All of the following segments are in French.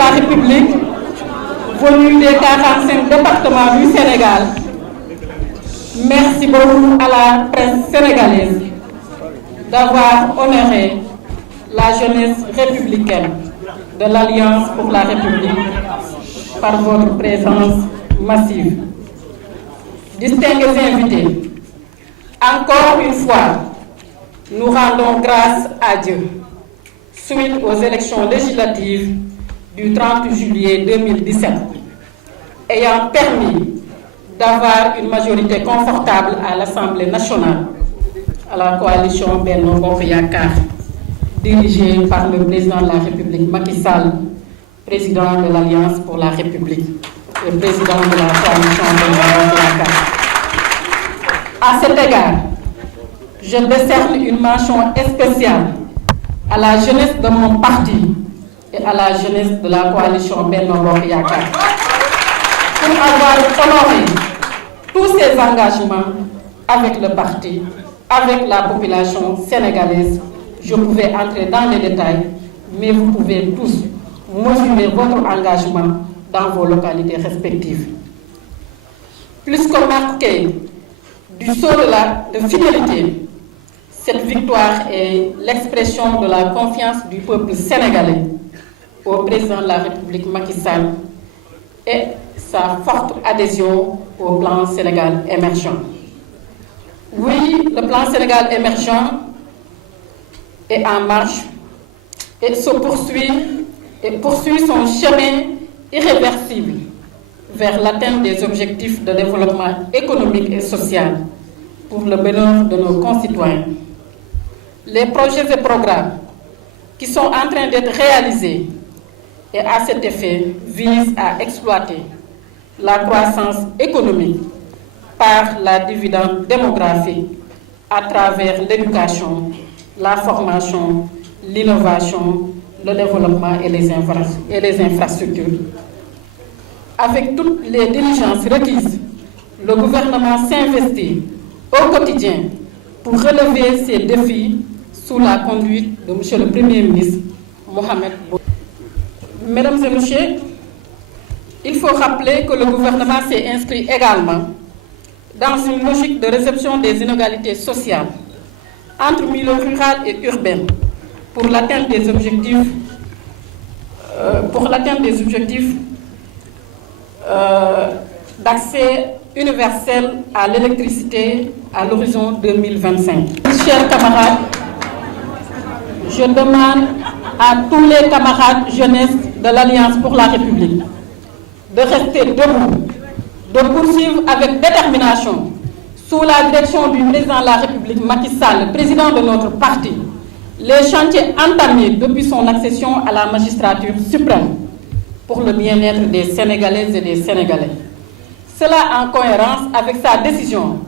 la République, venus des 45 départements du Sénégal, merci beaucoup à la presse sénégalaise d'avoir honoré la jeunesse républicaine de l'Alliance pour la République par votre présence massive. Distingués invités, encore une fois, nous rendons grâce à Dieu suite aux élections législatives du 30 juillet 2017, ayant permis d'avoir une majorité confortable à l'Assemblée nationale, à la coalition Benno Bokk Yakaar, dirigée par le président de la République Macky Sall, président de l'Alliance pour la République et président de la coalition Benno Bokk Yakaar. À cet égard, je décerne une mention spéciale à la jeunesse de mon parti et à la jeunesse de la coalition Benno Bokk Yakaar pour avoir honoré tous ces engagements avec le parti, avec la population sénégalaise. Je pouvais entrer dans les détails, mais vous pouvez tous mesurer votre engagement dans vos localités respectives. Plus que marqué du sceau de fidélité, cette victoire est l'expression de la confiance du peuple sénégalais au président de la République Macky Sall et sa forte adhésion au plan Sénégal émergent. Oui, le plan Sénégal émergent est en marche et poursuit son chemin irréversible vers l'atteinte des objectifs de développement économique et social pour le bonheur de nos concitoyens. Les projets et programmes qui sont en train d'être réalisés et à cet effet visent à exploiter la croissance économique par la dividende démographique à travers l'éducation, la formation, l'innovation, le développement et les infrastructures. Avec toutes les diligences requises, le gouvernement s'investit au quotidien pour relever ces défis sous la conduite de Monsieur le Premier ministre Mohamed Boun. Mesdames et Messieurs, il faut rappeler que le gouvernement s'est inscrit également dans une logique de réception des inégalités sociales entre milieu rural et urbain pour l'atteinte des objectifs d'accès universel à l'électricité à l'horizon 2025. Chers camarades, je demande à tous les camarades jeunesse de l'Alliance pour la République de rester debout, de poursuivre avec détermination, sous la direction du président de la République Macky Sall, président de notre parti, les chantiers entamés depuis son accession à la magistrature suprême pour le bien-être des Sénégalaises et des Sénégalais. Cela en cohérence avec sa décision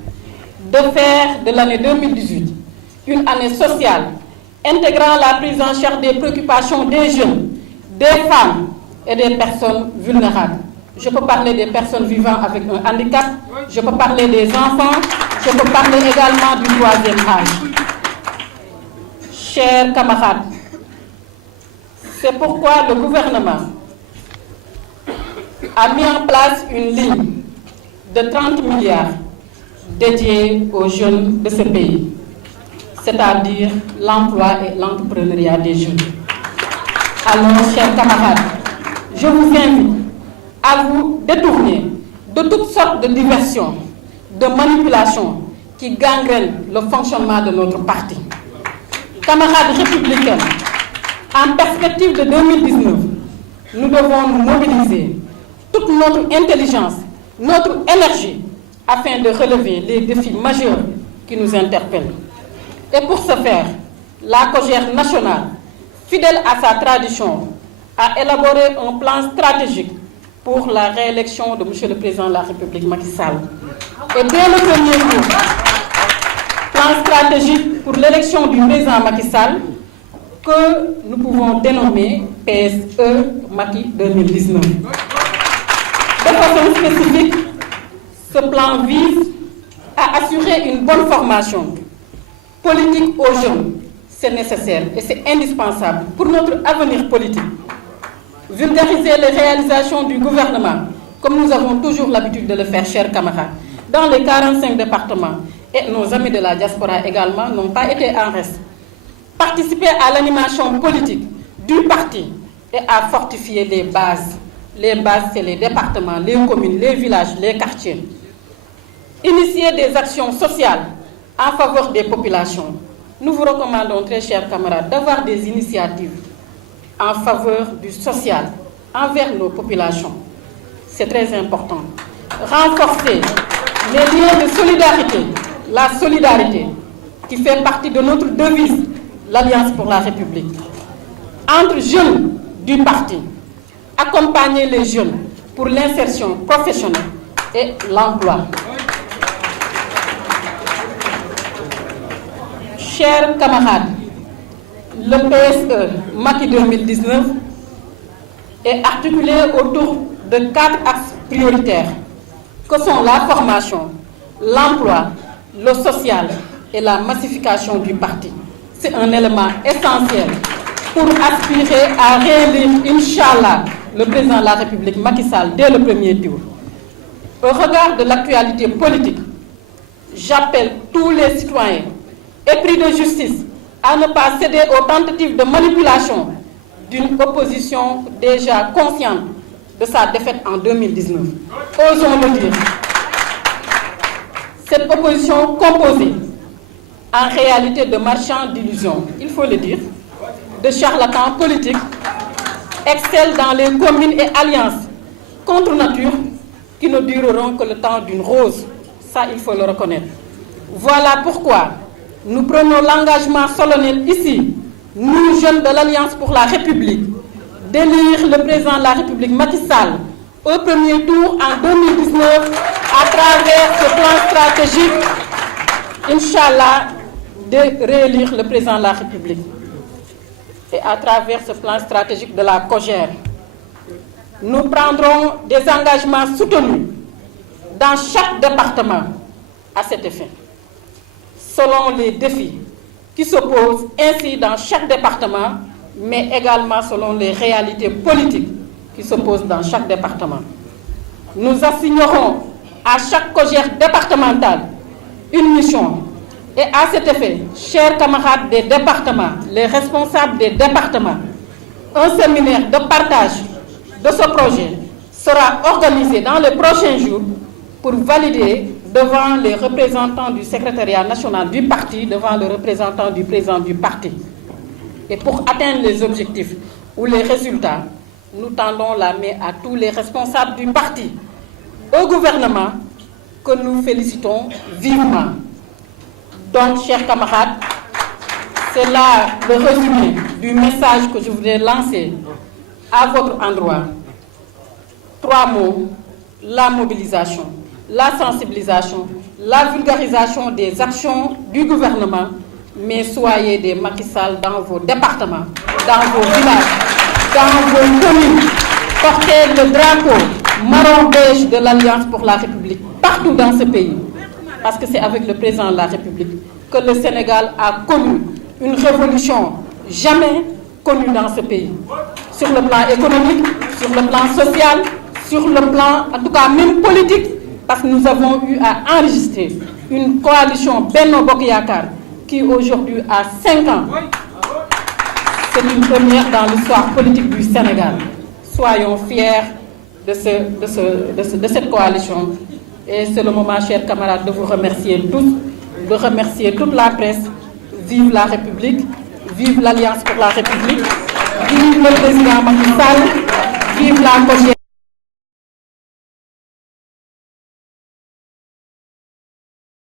de faire de l'année 2018 une année sociale intégrant la prise en charge des préoccupations des jeunes, des femmes et des personnes vulnérables. Je peux parler des personnes vivant avec un handicap, je peux parler des enfants, je peux parler également du troisième âge. Chers camarades, c'est pourquoi le gouvernement a mis en place une ligne de 30 milliards dédiée aux jeunes de ce pays, c'est-à-dire l'emploi et l'entrepreneuriat des jeunes. Alors, chers camarades, je vous invite à vous détourner de toutes sortes de diversions, de manipulations qui gangrènent le fonctionnement de notre parti. Camarades républicains, en perspective de 2019, nous devons nous mobiliser toute notre intelligence, notre énergie, afin de relever les défis majeurs qui nous interpellent. Et pour ce faire, la COJER nationale, fidèle à sa tradition, a élaboré un plan stratégique pour la réélection de M. le Président de la République Macky Sall. Et dès le premier jour, plan stratégique pour l'élection du président Macky Sall, que nous pouvons dénommer PSE Macky 2019. De façon spécifique, ce plan vise à assurer une bonne formation politique aux jeunes. C'est nécessaire et c'est indispensable pour notre avenir politique. vulgariser les réalisations du gouvernement, comme nous avons toujours l'habitude de le faire, chers camarades, dans les 45 départements, et nos amis de la diaspora également n'ont pas été en reste. Participer à l'animation politique du parti et à fortifier les bases. Les bases, c'est les départements, les communes, les villages, les quartiers. Initier des actions sociales en faveur des populations. Nous vous recommandons, très chers camarades, d'avoir des initiatives en faveur du social envers nos populations. C'est très important. Renforcer les liens de solidarité, la solidarité qui fait partie de notre devise, l'Alliance pour la République. Entre jeunes du parti, accompagner les jeunes pour l'insertion professionnelle et l'emploi. Chers camarades, le PSE Macky 2019 est articulé autour de 4 axes prioritaires que sont la formation, l'emploi, le social et la massification du parti. C'est un élément essentiel pour aspirer à réélire, Inch'Allah, le président de la République Macky Sall dès le premier tour. Au regard de l'actualité politique, j'appelle tous les citoyens épris de justice à ne pas céder aux tentatives de manipulation d'une opposition déjà consciente de sa défaite en 2019. Osons le dire. Cette opposition composée en réalité de marchands d'illusions, il faut le dire, de charlatans politiques, excelle dans les communes et alliances contre nature qui ne dureront que le temps d'une rose. Ça, il faut le reconnaître. Voilà pourquoi nous prenons l'engagement solennel ici, nous jeunes de l'Alliance pour la République, d'élire le président de la République Macky Sall au premier tour en 2019 à travers ce plan stratégique, Inch'Allah, de réélire le président de la République. Et à travers ce plan stratégique de la COJER, nous prendrons des engagements soutenus dans chaque département à cet effet, selon les défis qui s'opposent ainsi dans chaque département, mais également selon les réalités politiques qui s'opposent dans chaque département. Nous assignerons à chaque COJER départemental une mission. Et à cet effet, chers camarades des départements, les responsables des départements, un séminaire de partage de ce projet sera organisé dans les prochains jours pour valider devant les représentants du secrétariat national du parti, devant le représentant du président du parti. Et pour atteindre les objectifs ou les résultats, nous tendons la main à tous les responsables du parti, au gouvernement, que nous félicitons vivement. Donc, chers camarades, c'est là le résumé du message que je voudrais lancer à votre endroit. 3 mots, la mobilisation, la sensibilisation, la vulgarisation des actions du gouvernement, mais soyez des Macky Sall dans vos départements, dans vos villages, dans vos communes. Portez le drapeau marron-beige de l'Alliance pour la République partout dans ce pays. Parce que c'est avec le président de la République que le Sénégal a connu une révolution jamais connue dans ce pays. Sur le plan économique, sur le plan social, sur le plan, en tout cas même politique, parce que nous avons eu à enregistrer une coalition Benno Bokk Yakaar qui aujourd'hui a 5 ans. C'est une première dans l'histoire politique du Sénégal. Soyons fiers de cette coalition. Et c'est le moment, chers camarades, de vous remercier tous, de remercier toute la presse. Vive la République, vive l'Alliance pour la République, vive le président Macky Sall, vive la COJER.